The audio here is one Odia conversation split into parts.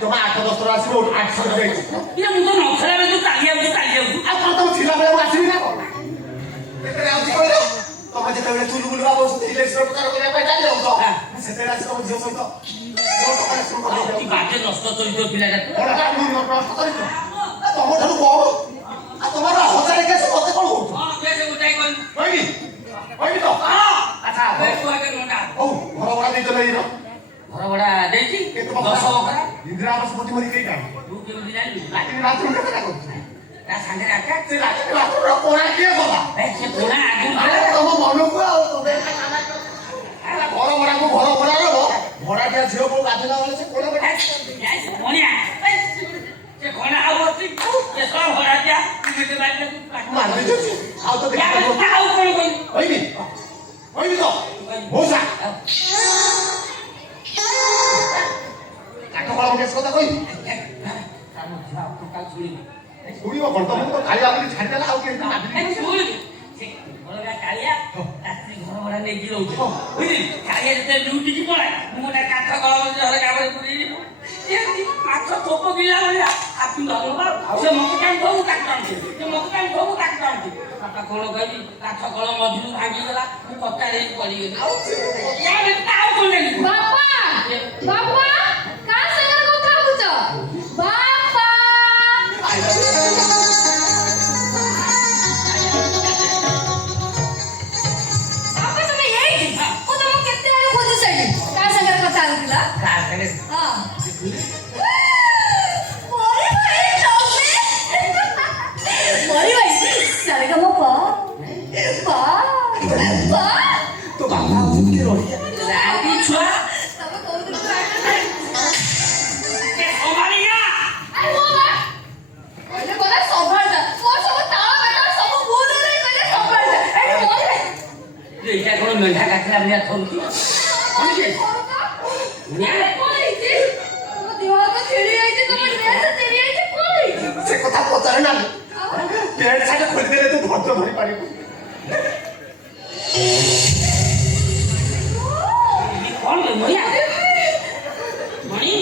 जमा 8-10 थर आसी 800 जाई ये मु तो नखरा रे तू चाली आउ आ तो छिला बेला आसीबी ना केते आउची कहलो तमे जेते चुलु बुलवा बसते इलेक्शन प्रचार କରିବା ପାଇଁ ଚାଲି ଯାଉ ତ ସେତେ ରାସି ତମ ଝିଅ ସହିତ କୋଟ କଲେକ୍ସନ କରି की बाजे नष्ट चरित्र पिलाटा कोडा मु नष्ट चरित्र तम ठाରୁ କହ आ तमरा हजारे केस मते कोन हो हां केस उठाई कोन होइबी तो हां अच्छा तू आगे नोटा ओ घर बड़ा देई तो लेइरो घर बड़ा देछि 10 बकरा इंदिरा आवास मोती मोती केइटा तू के जानि लाठी रातू केते का करछ ता संगे राखा से लाठी रातू रो कोना के गला ए से कोना आगु तम मनकु आ तो देखा काना आला घर बड़ा को घर बड़ा रो बड़ा के झियो को गाधला वाले से कोना बैठा मोनिया से कोना आवती के सब भरा दिया तू के बात तू मार दे छी आ तो देखा आउ कोन कोन होइबी तो मोसा काटो वाला केस কথা কই कामो झा तो काल छुड़ी শুনিব বর্তমান তো খালি আপনি ছাড় দেলা আর কেন না छुड़ी से घरगा कालिया रात्रि घर भरा नै गिरौ बुझि कालिया जते ड्यूटी की पळे मुना काठ गळ घर गाबे पुरी ये माछ थोप गिला भलिया आपन धरबा से मक कान थोउ काटन से मक कान थोउ काटन काटा कोन गई काठ गळ मधुर भागी गेला मु कटा रे पड़ी गेली यार ताऊ कोन बापा बापा का संग কথা बुझ बापा बापा तुम्ही येई ओ तुम केते आरो खोजु सडी का संग কথা होतिला का करे हां मोरे भाई मोरे भाई सारे का पा पा तो बाबा उनके रोहिया लागी छुआ तब कहू के हमारिया अरे बाबा ओले बोला संभाल जा मोर सब ताळ बेटा सब भूल नहीं करे संभाल जा अरे मोरे भाई ये क्या कोन मेंढा काटला मिया थोंती कोन के अरे कोई जी तुम दीवार को छिड़ी आई थी तुम ड्रेस तेरी आई थी कोई से কথা পচারে না পেট সাইড খুলে দিলে তো ধরতে ধরি পারি कौन है मोया मणि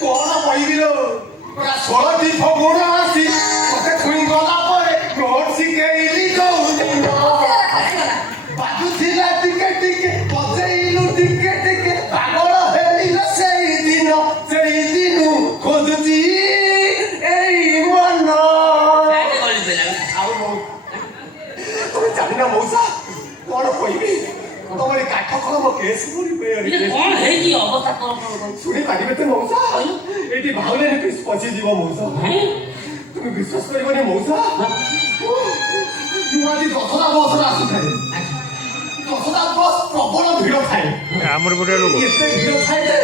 কোন বইবিলো পুরা 16 দিন ফগুনা আসি মতে খুই গলা পরে রোড শিখেইলি গৌদিন বাজু ছিলা টিকে টিকে বজেইলু টিকে টিকে পাগল হেলিল সেই দিন খোঁজুছি এই মন काटे गली बेला ଆଉ তুমি জানি না মৌসা কোন কইবি তোমার কাঠ কলম কেস করি ये कौन है की अवस्था कर শুনি পারিবে তো মৌসা এটি ভাবলে পিস পচি দিব মৌসা हैं তুমি বিশ্বাস করিবনি মৌসা ମୁଁ ଆଜି ଦଶଟା ବସରେ ଆସୁଥାଏ ଦଶଟା ବସ୍ ପ୍ରବଳ ଭିଡ଼ ଥାଏ ଆମର ଗୋଟେ ଲୋକ ଏତେ ଭିଡ଼ ଥାଏ ଯେ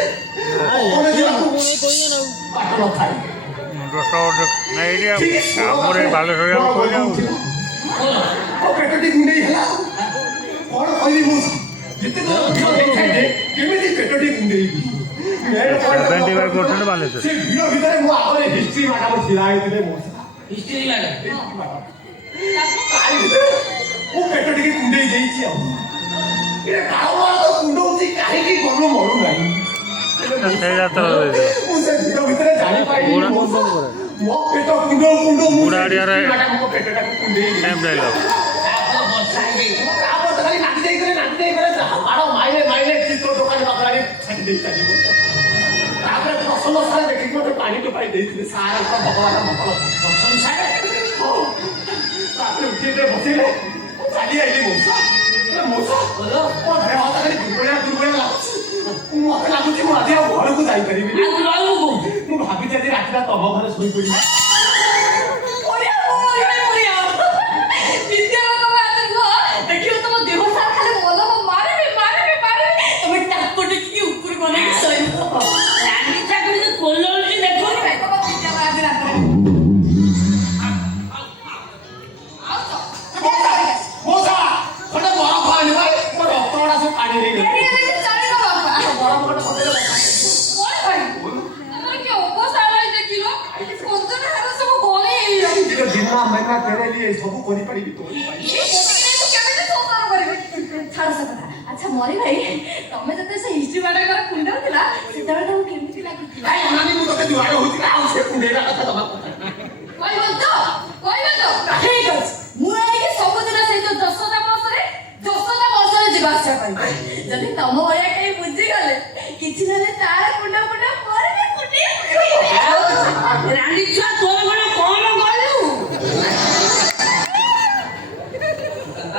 ଅପନେ ଯିବାକୁ ବାଟ ନଥାଏ ଆମର ଏ ବାଲେଶ୍ୱର କହିଲେ ମୋ ପେଟଟି କୁଣ୍ଡେଇ ହେଲା କଣ କହିବି ମୁଁ ଯେତେ ଭିଡ଼ ହେଇଥାଏ ଯେ କେମିତି ପେଟଟି କୁଣ୍ଡେଇବି କରୁଛନ୍ତି ବାଲେଶ୍ୱର ସେ ଭିଡ଼ ଭିତରେ ମୁଁ ଆଗରେ ହିଷ୍ଟ୍ରି ମ୍ୟାଡାମ ଛିଡ଼ା ହେଇଥିଲେ ମୋ हिस्ट्री मैडम କାଳି ଭିତରେ ମୋ ପେଟ ଟିକେ କୁଣ୍ଡେଇ ଯାଇଛି ଆଉ ଏ କାଳମାଳ ତ କୁଣ୍ଡଉଛି କାହିଁକି ଗଲୁ ମରୁନାହିଁ ସେଇଟା ତ ମୁଁ ସେ ଭିଡ଼ ଭିତରେ ଜାଣିପାରିଲି ମୋ ପେଟ କୁଣ୍ଡଉ ମୁଁ ବୁଢ଼ାଡ଼ିଆରେ ମୋ ପେଟଟାକୁ କୁଣ୍ଡେଇ ସେମ୍ ଡାଇଲଗ୍ आपको वर्षा है ତାପରେ ତ ଖାଲି ନାଚି ଦେଇକରେ ମାଡ଼ ମାଇଲେ ତୋ ଦୋକାନ ପାଖରେ ଛାଡ଼ି ଦେଇ ଚାଲିବ ତାପରେ ପ୍ରସନ୍ନ ସାର୍ ଦେଖିକି ମୋତେ ପାଣି ଟୋପାଇ ଦେଇଥିଲେ ସାର୍ ଭଗବାନ ମଙ୍ଗଳ संसार ତାପରେ ଉଠିରେ ବସିଲେ ଚାଲି ଆଇଲି ମଉସା बोलो ମୋ ଦେହ ହାତ ଖାଲି ଦୁର୍ବଳିଆ ଲାଗୁଛି ମୋତେ ଲାଗୁଛି ମୁଁ ଆଜି ଆଉ ଘରକୁ ଯାଇପାରିବିନି आज लालू को ମୁଁ ଭାବିଛି ଆଜି ରାତିଟା ତମ ଘରେ ଶୋଇପଡ଼ିବି मोरिया मोरिया विद्या को बात को देखियो तुम देह सारा खाली बोलो मारे तुम टापट की ऊपर बने सोई जान ଏ ସବୁ କରିପାରିବି ତୋରି ପାଇଁ। ଆଚ୍ଛା ମରି ଭାଇ ତମେ ଯେତେ ସେ ହିଷ୍ଟ୍ରି ବାଡ଼ାଙ୍କର କୁଣ୍ଡଉଥିଲା ସେତେବେଳେ ତମକୁ କେମିତି ଲାଗୁଥିଲା? ଭାଇ ଅନାନି ମୁଁ ତତେ ଯୁଆଡେ ହଉଥିଲା ଆଉ ସେ କୁଣ୍ଡେଇବା କଥା ଦବା କଥା କହିବ ତ ଠିକ ଅଛି ମୁଁ ଏଇକି ସବୁଦିନ ସେଇ ଯୋଉ ଯଶୋଦା ବସରେ ଯିବା ଆସିବା କରିବି। ଯଦି ତମ ଭଳିଆ କେହି ବୁଝିଗଲେ କିଛି ନହେଲେ ତାର କୁଣ୍ଡ ମୋର ବି କୁଣ୍ଡି ରାଣୀ ଛୁଆ ତୋର କଣ କଣ କଲୁ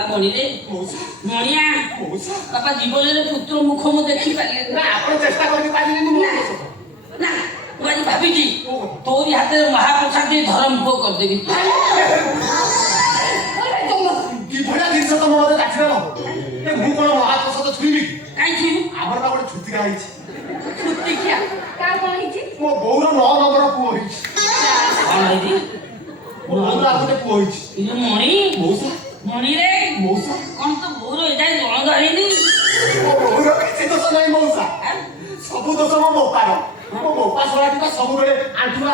ମଣିରେ ମଣିଆ ବାପା ଜୀବନରେ ପୁତ୍ର ମୁଖ ମୁଁ ଦେଖିପାରିଲି ନା ଆପଣ ଚେଷ୍ଟା କରିପାରିଲେନି ମୁଁ ନା ମୁଁ ଆଜି ଭାବିଛି ତୋରି ହାତରେ ମହାପ୍ରସାଦ ଦେଇ ଧରମ ପୁଅ କରିଦେବି। କି ଭଳିଆ ଜିନିଷ ତମ ମତେ ଡାକିଦେଲ ମୁଁ କଣ ମହାପ୍ରସାଦ ଛୁଇଁବି କାହିଁ ଛୁଇଁବୁ? ଆମର ବା ଗୋଟେ ଛୁତିକା ହେଇଛି। ଛୁତିକିଆ କାହାର କଣ ହେଇଛି? ମୋ ବୋଉର 9 ନମ୍ବର ପୁଅ ହେଇଛି। କଣ ହେଇଛି? ମୋ ବୋଉର ଆଉ ଗୋଟେ ପୁଅ ହେଇଛି। ଏ ଯୋଉ ମଣି ମଉସା ମଣିରେ ମଉସା କଣ ତ ବୋଉର ଏଯାଏ ଜଳ ଧରିନି? ମୋ ବୋଉର କିଛି ଦୋଷ ନାହିଁ ମଉସା ସବୁ ଦୋଷ ମୋ ବୋପାର। ମୋ ବୋପା ଶଳାଟି ବା ସବୁବେଳେ ଆଣ୍ଠୁଆ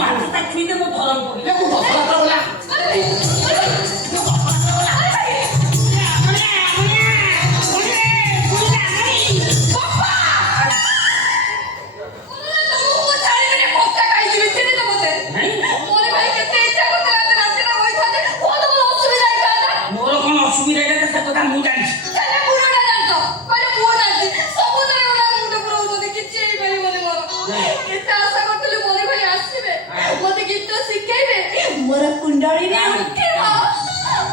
ମାଛ ଛୁଇଁଲେ ମୋ ଧରମ ପଡିଲେ ମୁଁ 10 ରାତ୍ର ଗଲା ମୋର କୁଣ୍ଡଳୀରେ ଉଠିବ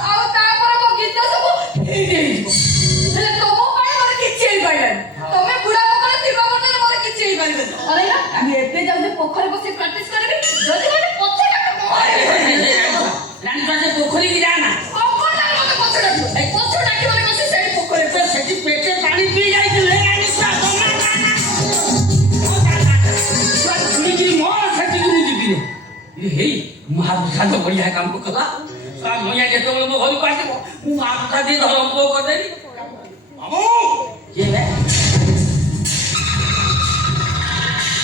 ଆଉ ତାପରେ ମୋ ଗୀତ ସବୁ ହେଲେ ତମ ପାଇଁ ମୋର କିଛି ହେଇପାରିଲାନି। ତମେ ବୁଢା ପୋଖରୀ ଥିବା ପର୍ଯ୍ୟନ୍ତ ମୋର କିଛି ହେଇପାରିବନି। ଅରେ ନା ମୁଁ ଏବେ ଯାଉଛି ପୋଖରୀ ବସି ପ୍ରାକ୍ଟିସ କରିବି ଯଦି ମୋତେ ପଛେ ରାଣୀ ଛୁଆ ସେ ପୋଖରୀ କି ଯାଆନା ପଛେ ଡାକିବନି ବସି ସେଇ ପୋଖରୀ ସେଠି ପେଟେ ପାଣି ପିଇ ଯାଇଥିଲେ ହେଇ ମହାପ୍ରସାଦ ବଢିଆ କାମ କଲା ମଇଆ ଯେତେବେଳେ ମୋ ଘରକୁ ଆସିବ ମୁଁ ମହାପ୍ରସାଦ ଧରମ ପୁଅ କରିଦେବି।